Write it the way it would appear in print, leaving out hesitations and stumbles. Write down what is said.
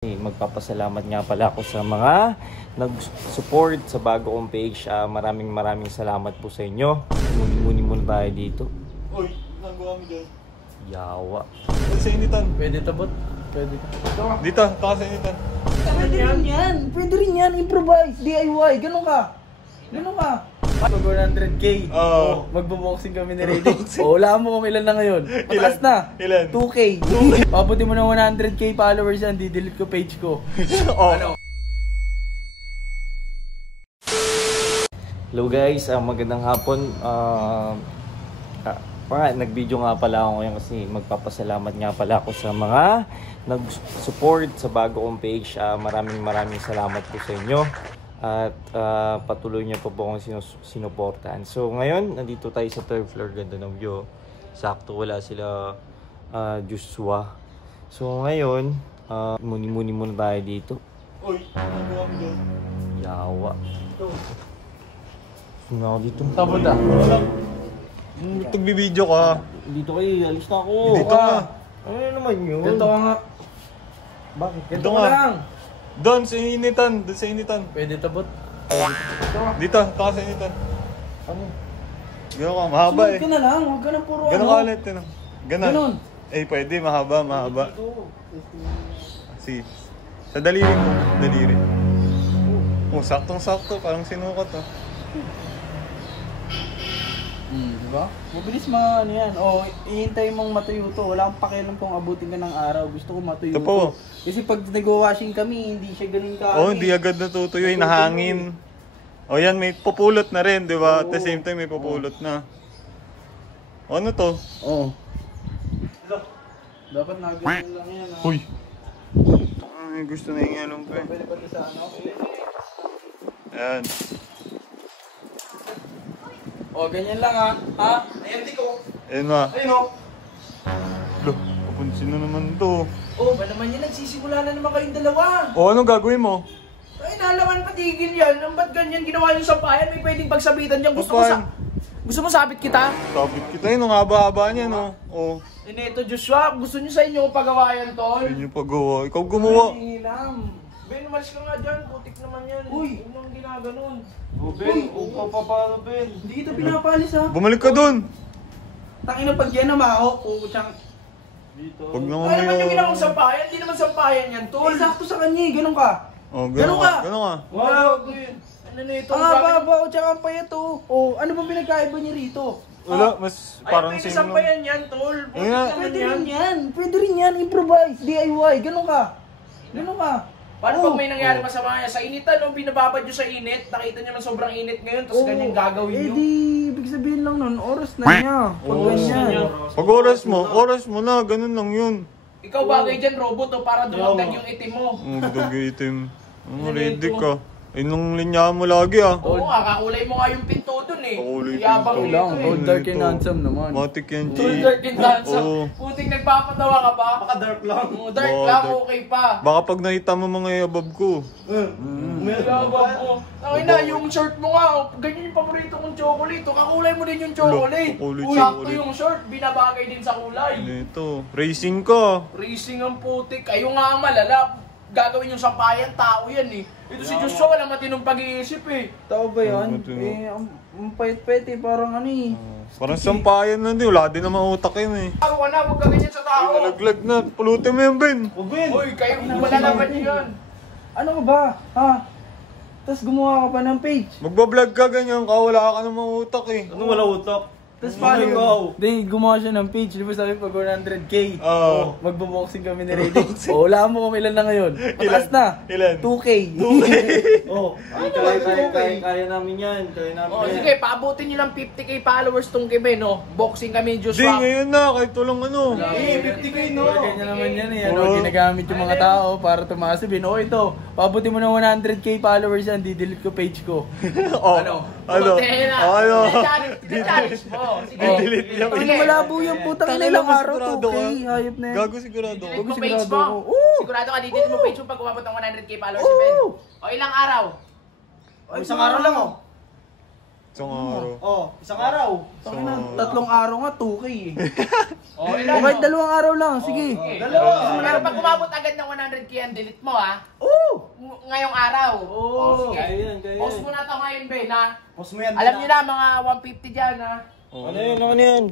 Magpapasalamat nga pala ako sa mga nag-support sa bago kong page. Maraming salamat po sa inyo. Muni muna tayo dito. Uy, nagawa mo dyan. Yawa. Sa initan. Pwede tabot? Pwede. Dito, taka sa initan. Pwede rin yan. Pwede rin yan. Improvise. DIY. Ganun ka. Ganun ka. Pag 100k. Oo. Magbo-boxing kami ni Raydick. Wala mo kung ilan na ngayon. Mataas na. Ilan? 2k. Pabuti mo na 100k followers yan. Di-delete ko page ko. Oh. Ano? Hello guys, magandang hapon. Nag-video nga pala ako ngayon kasi magpapasalamat nga pala ako sa mga nag-support sa bago kong page. Maraming salamat po sa inyo. At patuloy niyo po akong sinuportahan. So ngayon, nandito tayo sa third floor. Ganda ng view. Sakto wala sila Joshua. So ngayon, muni muna tayo dito. Uy, nagawa mo dyan. Yawa. Sino ako dito? Tabot ah. Nagbibideo ka. Dito kayo, alis na ako. Dito nga. Ano naman yun? Ganito ka nga. Bakit? Ganito Dito ka nga. lang. Doon, sa initan. Doon sa initan. Pwede tabot? Dito, taka sa initan. Ano? Gano'n ka, mahaba Sunod eh. ka na lang. Huwag ka na puro Gano'n ka ulit. Gano'n. Ganon. Eh, pwede, mahaba. Si. Sa daliri mo. Daliri. Oh, saktong-sakto. Parang sinukat oh. Diba? Mabilis ano yan. Ihintay mong matuyo to. Wala akong pakialam kung abutin ka ng araw. Gusto ko matuyo Ito po. to. Kasi pag nag-washing kami, hindi siya ganun ka. Oh, hindi agad natutuyo. Nahangin. Oh, yan. May pupulot na rin, di ba? At the same time, may pupulot na. O, ano to? Oo. Dapat nagalan lang yan. Huy. Ay, gusto na yung along ko eh. Pwede pa sa ano? Ayan. Ganyan lang ha. Ayan ko. Ayan na. Ayun o. Lo, kapunsin na naman to. Ba naman yan? Nagsisimula na naman kayong dalawa. O, anong gagawin mo? Ay, nalaman patigil yan. Ang ba't ganyan ginawa yung sampayan? May pwedeng pagsabitan dyan. Gusto mo sabit kita? Sabit kita yun. Ang haba-haba niya, no? O. Neto Joshua, gusto niyo sa inyo pagawa yan, tol? Yun yung paggawa. Ikaw gumawa. Ay, hilam. Ben, umalis ka nga dyan. Putik naman yan. Uy! Huwag nang ginaganon. Ben, paano Ben? Hindi kita pinapalis ha. Bumalik ka dun. Tangina pag yan na mahok, putsang. Dito. Huwag naman Ano naman yung ginawang sampayan? Hindi naman sampayan yan, tol. Sakto sa kanya eh, ganun ka. O, Ganun gano'n ka. ka. Gano'n ka. Wag. Ano na ito? Ang haba-haba o tsaka ang payat o. Ano ba pinagkaiba niya rito? Wala, mas parang pwede sino lang. sampayan yan, tol. Putik Ayun nga. naman Pwede yan. rin yan. Pwede rin yan. Improvise. DIY. Ganun ka. Ganun ka. Paano pag may nangyari masama niya sa initan, no? Binababad nyo sa init, nakita niya man sobrang init ngayon, tapos ganyan gagawin nyo. di, ibig sabihin lang nun, oras na niya. Pag ganyan. Pag oras mo na. Ganun lang yun. Ikaw bagay dyan, robot, o para dumagdag yung itim mo. Ang dog-itim. Ang ready ka. Inong linya mo lagi ah. Oo nga, kakulay mo nga yung pinto dun eh. Kakulay Yabang pinto. nito Lang, eh. old dark and handsome naman. Matik yan, G. Tol, dark and handsome. Oo. Puting nagpapatawa ka pa. Baka dark lang. Dark Oo, lang, dark. okay pa. Baka pag nakita mo mga yabab ko. Yabang mo. Ay na, yung shirt mo nga, oh, ganyan yung paborito kong chocolate. Oh. Kakulay mo din yung chocolate. Chocolate, Uy, sakto chocolate. yung shirt, binabagay din sa kulay. Ito, racing ka. Racing ang putik. Kayo nga ang malala. Gagawin yung sampayan, tao yan eh. Ito si Joshua, walang matinong pag-iisip eh. Tao ba yan? Ano to? Ang payat-payat eh, parang ano eh. Parang sampayan lang din. Wala din naman utak yun eh. Tao ka na, huwag ka ganyan sa tao. Nalaglag na. Pulutin mo yan, Ben. Uy, kayo malalaman niyo yan. Ano ka ba? Ha? Tapos gumawa ka pa ng page. Magbablog ka ganyan ka. Wala ka namang utak eh. Ano wala utak? Tapos Ano paano ikaw? Hindi, gumawa siya ng page. Di ba sabi pag 100k? Oo. Magbo-boxing kami ni Raydick. Wala mo kung ilan na ngayon. Mataas na. Ilan? 2k. Kaya namin yan. Kaya namin Oh, yan. sige, paabutin niyo lang 50k followers tong kebe, no? Boxing kami, Di, Joshua. ngayon na. Kahit walang ano. 50k no? Ganyan naman yan eh. Oo. Ginagamit yung mga tao para tumaas. Sabihin, ito, pabuti mo na 100k followers yan, di-delete ko page ko. Oh. Ano? Ano? Buti na. Ano? Challenge mo. Sige. Delete lang. Hindi malabo yung putang Tangina nilang mo, araw, sigurado 2k. ka? Hayop na yan. Gago sigurado. Delete ako. mo sigurado page mo. ako. Oo. Sigurado ka, delete mo page mo pag umabot ng 100k followers si Ben. O ilang araw? Isang araw lang oh. Isang araw. Oh, isang araw. Tangina, Tatlong araw nga, 2K eh. Oh, O ilan? kahit 2 araw lang, sige. Dalawa. Pero pag umabot agad ng 100k ang delete mo ah. Oo! Ngayong araw. Oo. Sige. Kaya yan, kaya yan. Post mo na to ngayon, Ben, ha? Post mo yan. Alam niyo na, mga 150 dyan, ha? Ano yun?